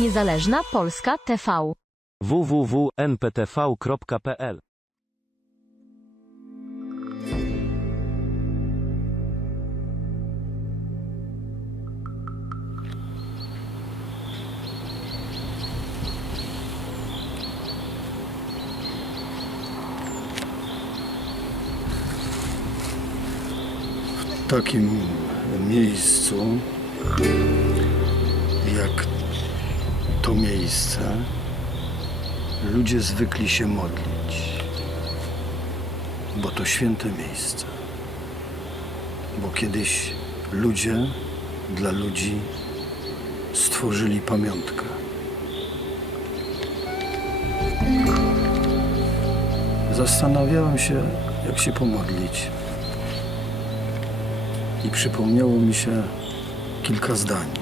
Niezależna Polska TV. www.nptv.pl W takim miejscu, jak to miejsce, ludzie zwykli się modlić, bo to święte miejsce. Bo kiedyś ludzie dla ludzi stworzyli pamiątkę. Zastanawiałem się, jak się pomodlić i przypomniało mi się kilka zdań.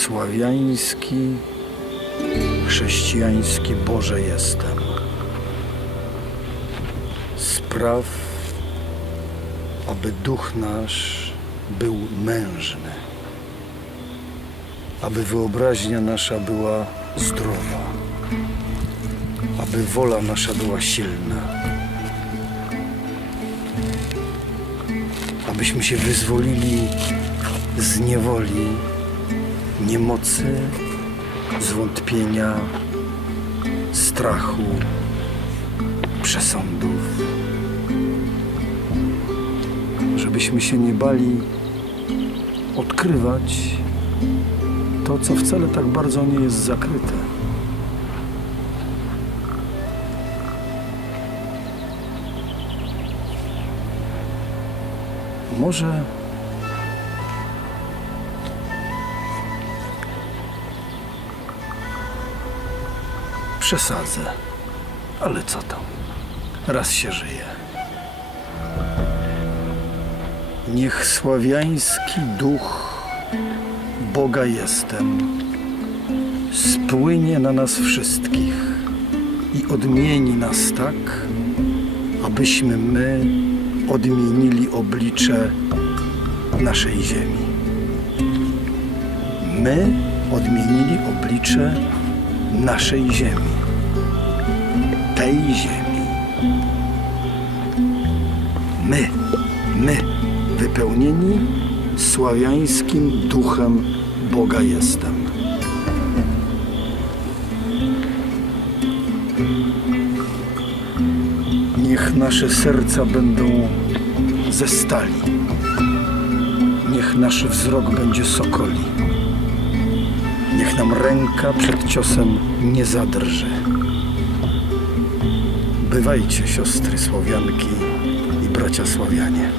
Sławiański, chrześcijański Boże jestem. Spraw, aby duch nasz był mężny, aby wyobraźnia nasza była zdrowa, aby wola nasza była silna. abyśmy się wyzwolili z niewoli, niemocy, zwątpienia, strachu, przesądów. Żebyśmy się nie bali odkrywać to, co wcale tak bardzo nie jest zakryte. Może przesadzę, ale co tam? Raz się żyje. Niech sławiański duch Boga jestem spłynie na nas wszystkich i odmieni nas tak, abyśmy my odmienili oblicze naszej ziemi. My odmienili oblicze naszej ziemi. Tej ziemi. My, my, wypełnieni sławiańskim duchem Boga jestem. Niech nasze serca będą ze stali. Niech nasz wzrok będzie sokoli. Niech nam ręka przed ciosem nie zadrży. Bywajcie, siostry Słowianki i bracia Słowianie.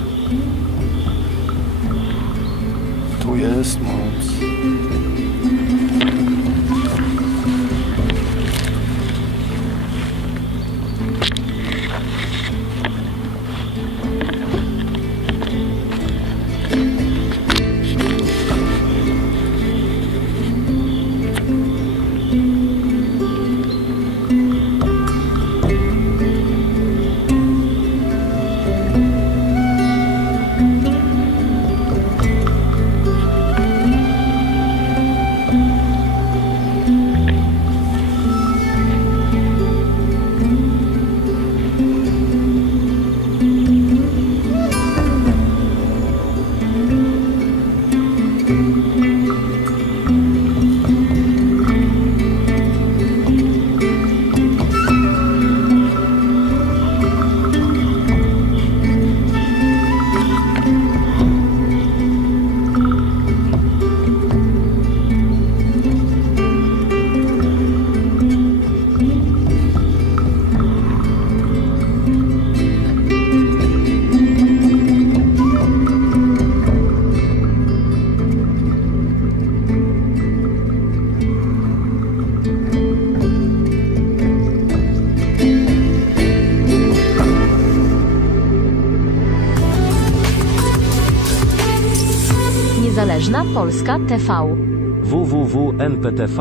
Tu jest moc. Niezależna Polska TV. www.nptv.pl